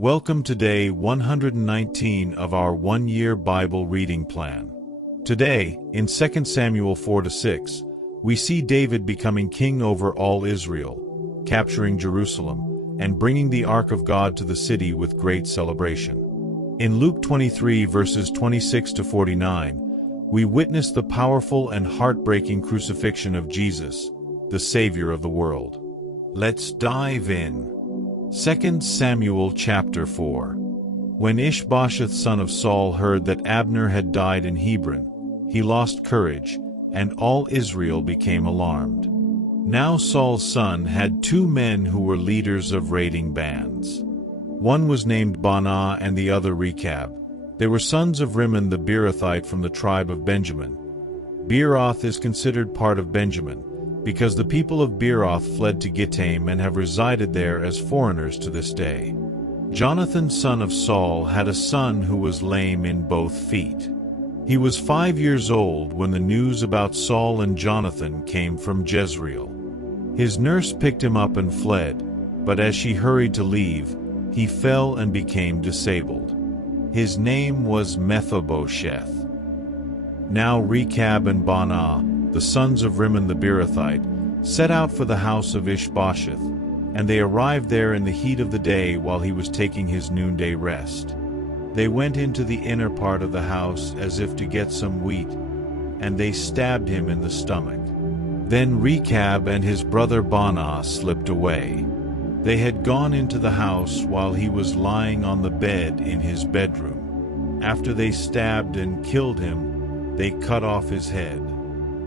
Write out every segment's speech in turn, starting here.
Welcome to day 119 of our one-year Bible reading plan. Today, in 2 Samuel 4-6, we see David becoming king over all Israel, capturing Jerusalem, and bringing the Ark of God to the city with great celebration. In Luke 23 verses 26-49, we witness the powerful and heartbreaking crucifixion of Jesus, the Savior of the world. Let's dive in. 2 Samuel chapter 4. When Ishbosheth son of Saul heard that Abner had died in Hebron, he lost courage, and all Israel became alarmed. Now Saul's son had two men who were leaders of raiding bands. One was named Baanah and the other Rechab. They were sons of Rimmon the Beerothite from the tribe of Benjamin. Beeroth is considered part of Benjamin, because the people of Beeroth fled to Gittaim and have resided there as foreigners to this day. Jonathan son of Saul had a son who was lame in both feet. He was 5 years old when the news about Saul and Jonathan came from Jezreel. His nurse picked him up and fled, but as she hurried to leave, he fell and became disabled. His name was Mephibosheth. Now Rechab and Baanah, the sons of Rimmon the Beerothite, set out for the house of Ishbosheth, and they arrived there in the heat of the day while he was taking his noonday rest. They went into the inner part of the house as if to get some wheat, and they stabbed him in the stomach. Then Rechab and his brother Baanah slipped away. They had gone into the house while he was lying on the bed in his bedroom. After they stabbed and killed him, they cut off his head.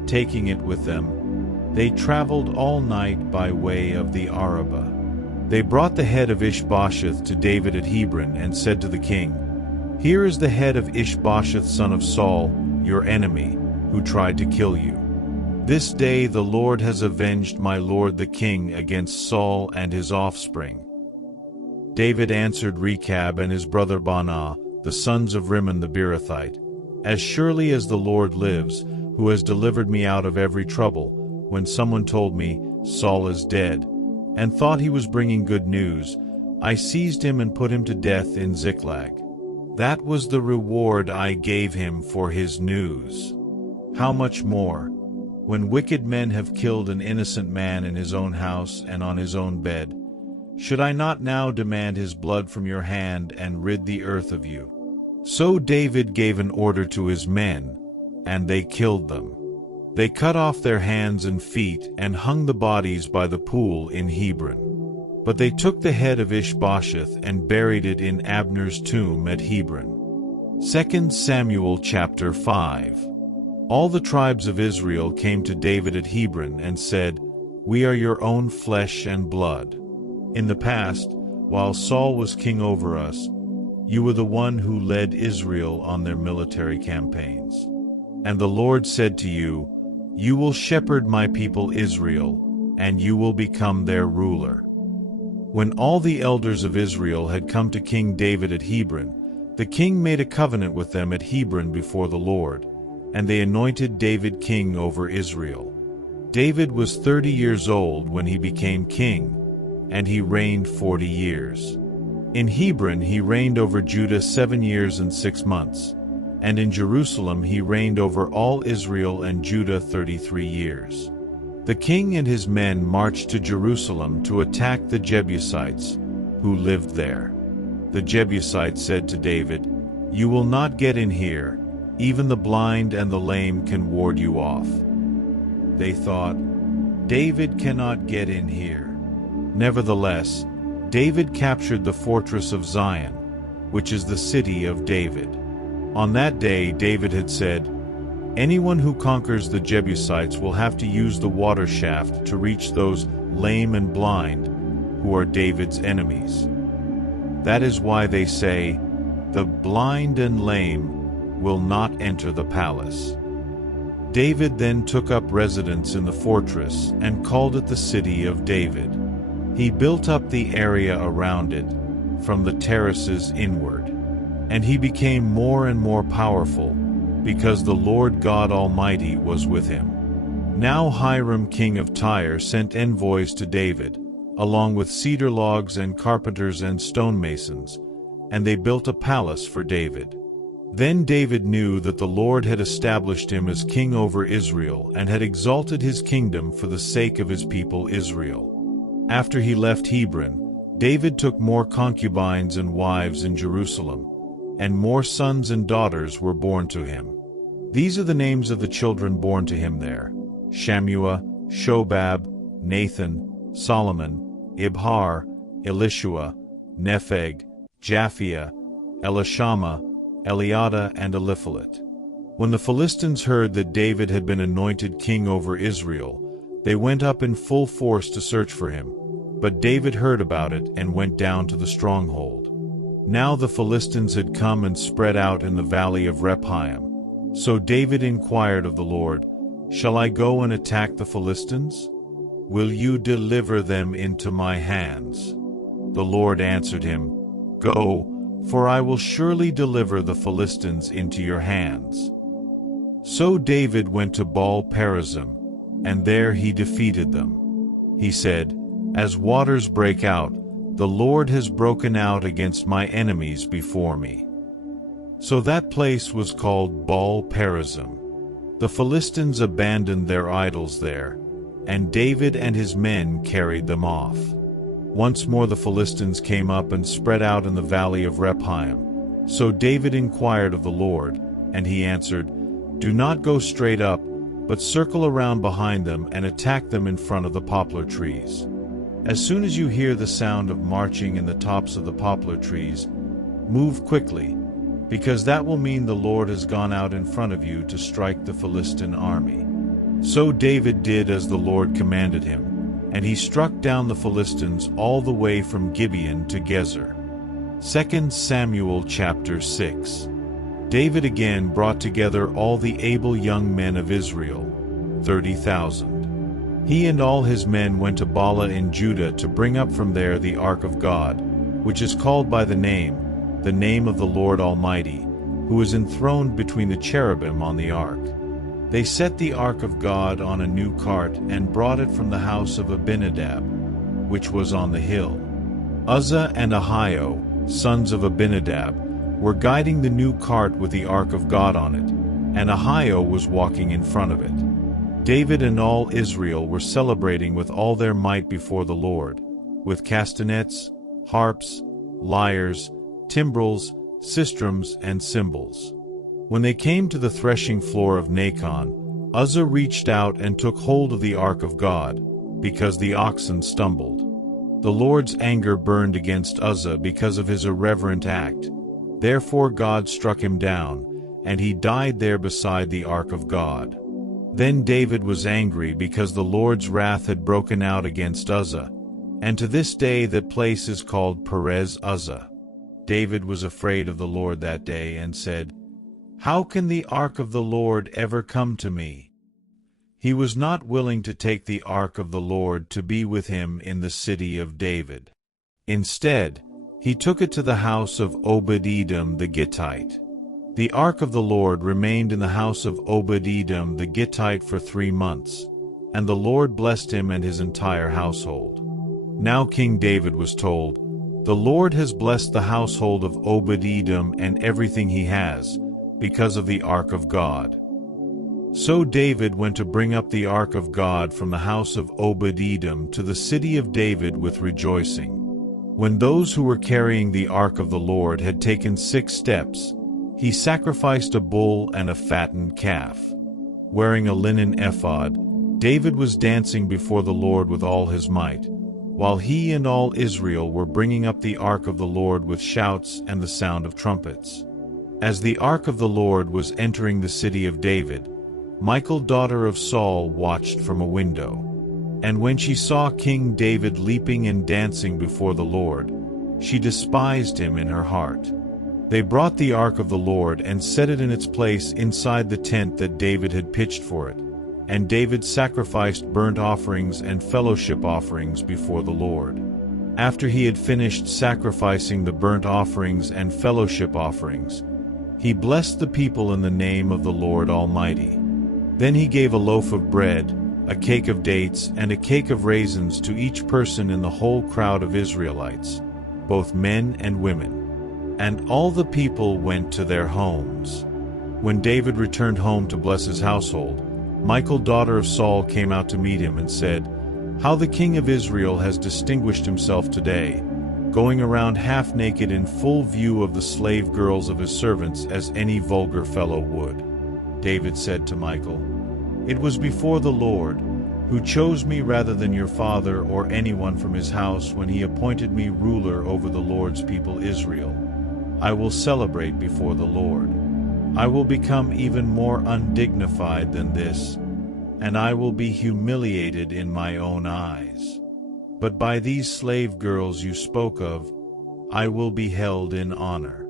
Taking it with them, they traveled all night by way of the Arabah. They brought the head of Ishbosheth to David at Hebron and said to the king, "Here is the head of Ishbosheth son of Saul, your enemy, who tried to kill you. This day the Lord has avenged my lord the king against Saul and his offspring." David answered Rechab and his brother Baanah, the sons of Rimmon the Beerothite, "As surely as the Lord lives, who has delivered me out of every trouble, when someone told me, 'Saul is dead,' and thought he was bringing good news, I seized him and put him to death in Ziklag. That was the reward I gave him for his news. How much more, when wicked men have killed an innocent man in his own house and on his own bed, should I not now demand his blood from your hand and rid the earth of you?" So David gave an order to his men, and they killed them. They cut off their hands and feet and hung the bodies by the pool in Hebron. But they took the head of Ishbosheth and buried it in Abner's tomb at Hebron. 2 Samuel chapter 5. All the tribes of Israel came to David at Hebron and said, "We are your own flesh and blood. In the past, while Saul was king over us, you were the one who led Israel on their military campaigns. And the Lord said to you, 'You will shepherd my people Israel, and you will become their ruler.'" When all the elders of Israel had come to King David at Hebron, the king made a covenant with them at Hebron before the Lord, and they anointed David king over Israel. David was 30 years old when he became king, and he reigned 40 years. In Hebron he reigned over Judah 7 years and 6 months. And in Jerusalem he reigned over all Israel and Judah 33 years. The king and his men marched to Jerusalem to attack the Jebusites, who lived there. The Jebusites said to David, "You will not get in here, even the blind and the lame can ward you off." They thought, "David cannot get in here." Nevertheless, David captured the fortress of Zion, which is the city of David. On that day David had said, "Anyone who conquers the Jebusites will have to use the water shaft to reach those lame and blind who are David's enemies." That is why they say, "The blind and lame will not enter the palace." David then took up residence in the fortress and called it the City of David. He built up the area around it, from the terraces inward. And he became more and more powerful, because the Lord God Almighty was with him. Now Hiram king of Tyre sent envoys to David, along with cedar logs and carpenters and stonemasons, and they built a palace for David. Then David knew that the Lord had established him as king over Israel and had exalted his kingdom for the sake of his people Israel. After he left Hebron, David took more concubines and wives in Jerusalem, and more sons and daughters were born to him. These are the names of the children born to him there: Shammua, Shobab, Nathan, Solomon, Ibhar, Elishua, Nepheg, Japhia, Elishama, Eliada, and Eliphalet. When the Philistines heard that David had been anointed king over Israel, they went up in full force to search for him. But David heard about it and went down to the stronghold. Now the Philistines had come and spread out in the valley of Rephaim. So David inquired of the Lord, "Shall I go and attack the Philistines? Will you deliver them into my hands?" The Lord answered him, "Go, for I will surely deliver the Philistines into your hands." So David went to Baal-perazim, and there he defeated them. He said, "As waters break out, the Lord has broken out against my enemies before me." So that place was called Baal-perazim. The Philistines abandoned their idols there, and David and his men carried them off. Once more the Philistines came up and spread out in the valley of Rephaim. So David inquired of the Lord, and he answered, "Do not go straight up, but circle around behind them and attack them in front of the poplar trees. As soon as you hear the sound of marching in the tops of the poplar trees, move quickly, because that will mean the Lord has gone out in front of you to strike the Philistine army." So David did as the Lord commanded him, and he struck down the Philistines all the way from Gibeon to Gezer. 2 Samuel chapter 6. David again brought together all the able young men of Israel, 30,000. He and all his men went to Bala in Judah to bring up from there the ark of God, which is called by the name of the Lord Almighty, who is enthroned between the cherubim on the ark. They set the ark of God on a new cart and brought it from the house of Abinadab, which was on the hill. Uzzah and Ahio, sons of Abinadab, were guiding the new cart with the ark of God on it, and Ahio was walking in front of it. David and all Israel were celebrating with all their might before the Lord, with castanets, harps, lyres, timbrels, sistrums, and cymbals. When they came to the threshing floor of Nacon, Uzzah reached out and took hold of the ark of God, because the oxen stumbled. The Lord's anger burned against Uzzah because of his irreverent act. Therefore God struck him down, and he died there beside the ark of God. Then David was angry because the Lord's wrath had broken out against Uzzah, and to this day that place is called Perez Uzzah. David was afraid of the Lord that day and said, "How can the ark of the Lord ever come to me?" He was not willing to take the ark of the Lord to be with him in the city of David. Instead, he took it to the house of Obed-Edom the Gittite. The ark of the Lord remained in the house of Obed-Edom the Gittite for 3 months, and the Lord blessed him and his entire household. Now King David was told, "The Lord has blessed the household of Obed-Edom and everything he has, because of the ark of God." So David went to bring up the ark of God from the house of Obed-Edom to the city of David with rejoicing. When those who were carrying the ark of the Lord had taken 6 steps, he sacrificed a bull and a fattened calf. Wearing a linen ephod, David was dancing before the Lord with all his might, while he and all Israel were bringing up the ark of the Lord with shouts and the sound of trumpets. As the ark of the Lord was entering the city of David, Michal, daughter of Saul, watched from a window. And when she saw King David leaping and dancing before the Lord, she despised him in her heart. They brought the ark of the Lord and set it in its place inside the tent that David had pitched for it, and David sacrificed burnt offerings and fellowship offerings before the Lord. After he had finished sacrificing the burnt offerings and fellowship offerings, he blessed the people in the name of the Lord Almighty. Then he gave a loaf of bread, a cake of dates and a cake of raisins to each person in the whole crowd of Israelites, both men and women. And all the people went to their homes. When David returned home to bless his household, Michal, daughter of Saul, came out to meet him and said, "How the king of Israel has distinguished himself today, going around half naked in full view of the slave girls of his servants as any vulgar fellow would." David said to Michal, "It was before the Lord, who chose me rather than your father or anyone from his house when he appointed me ruler over the Lord's people Israel. I will celebrate before the Lord. I will become even more undignified than this, and I will be humiliated in my own eyes. But by these slave girls you spoke of, I will be held in honor."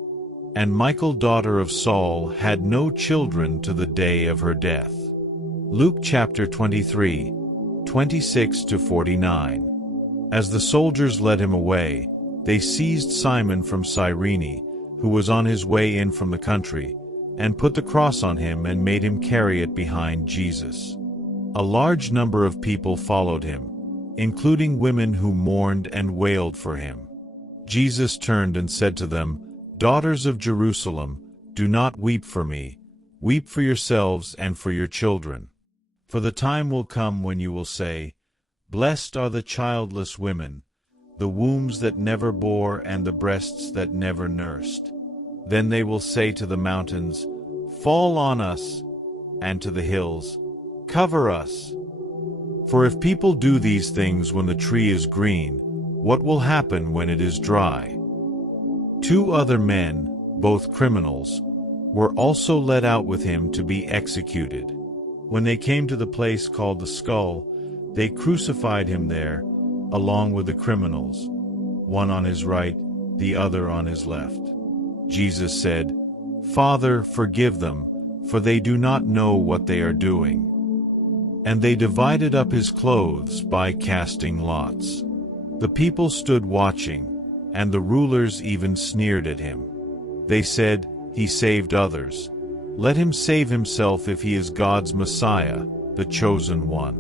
And Michal, daughter of Saul, had no children to the day of her death. Luke chapter 23, 26-49. As the soldiers led him away, they seized Simon from Cyrene, who was on his way in from the country, and put the cross on him and made him carry it behind Jesus. A large number of people followed him, including women who mourned and wailed for him. Jesus turned and said to them, "Daughters of Jerusalem, do not weep for me, weep for yourselves and for your children. For the time will come when you will say, 'Blessed are the childless women, the wombs that never bore and the breasts that never nursed.' Then they will say to the mountains, 'Fall on us,' and to the hills, 'Cover us.' For if people do these things when the tree is green, what will happen when it is dry?" 2 other men, both criminals, were also led out with him to be executed. When they came to the place called the Skull, they crucified him there, along with the criminals, one on his right, the other on his left. Jesus said, "Father, forgive them, for they do not know what they are doing." And they divided up his clothes by casting lots. The people stood watching, and the rulers even sneered at him. They said, "He saved others. Let him save himself if he is God's Messiah, the chosen one."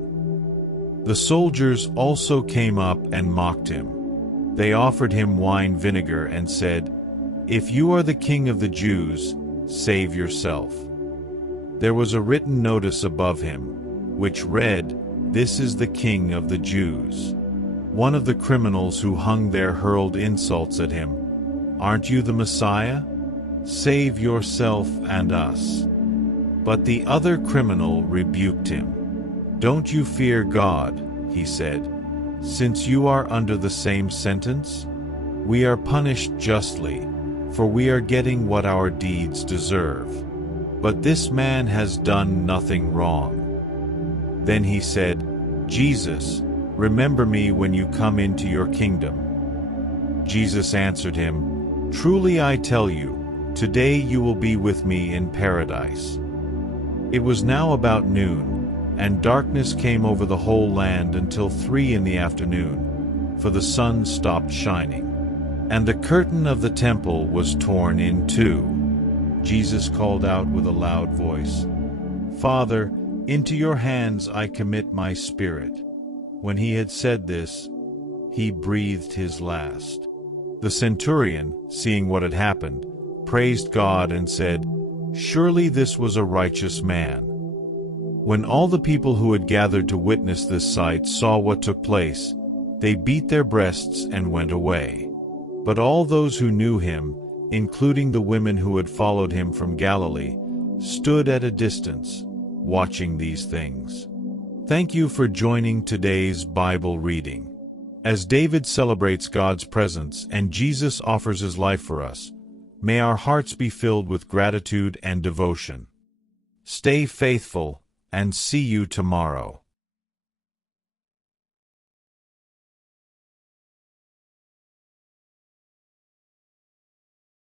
The soldiers also came up and mocked him. They offered him wine vinegar and said, "If you are the king of the Jews, save yourself." There was a written notice above him, which read, "This is the King of the Jews." One of the criminals who hung there hurled insults at him. "Aren't you the Messiah? Save yourself and us." But the other criminal rebuked him. "Don't you fear God," he said, "since you are under the same sentence? We are punished justly, for we are getting what our deeds deserve. But this man has done nothing wrong." Then he said, "Jesus, remember me when you come into your kingdom." Jesus answered him, "Truly I tell you, today you will be with me in paradise." It was now about noon, and darkness came over the whole land until 3 in the afternoon, for the sun stopped shining. And the curtain of the temple was torn in two. Jesus called out with a loud voice, "Father, into your hands I commit my spirit." When he had said this, he breathed his last. The centurion, seeing what had happened, praised God and said, "Surely this was a righteous man." When all the people who had gathered to witness this sight saw what took place, they beat their breasts and went away. But all those who knew him, including the women who had followed him from Galilee, stood at a distance, watching these things. Thank you for joining today's Bible reading. As David celebrates God's presence and Jesus offers his life for us, may our hearts be filled with gratitude and devotion. Stay faithful, and see you tomorrow.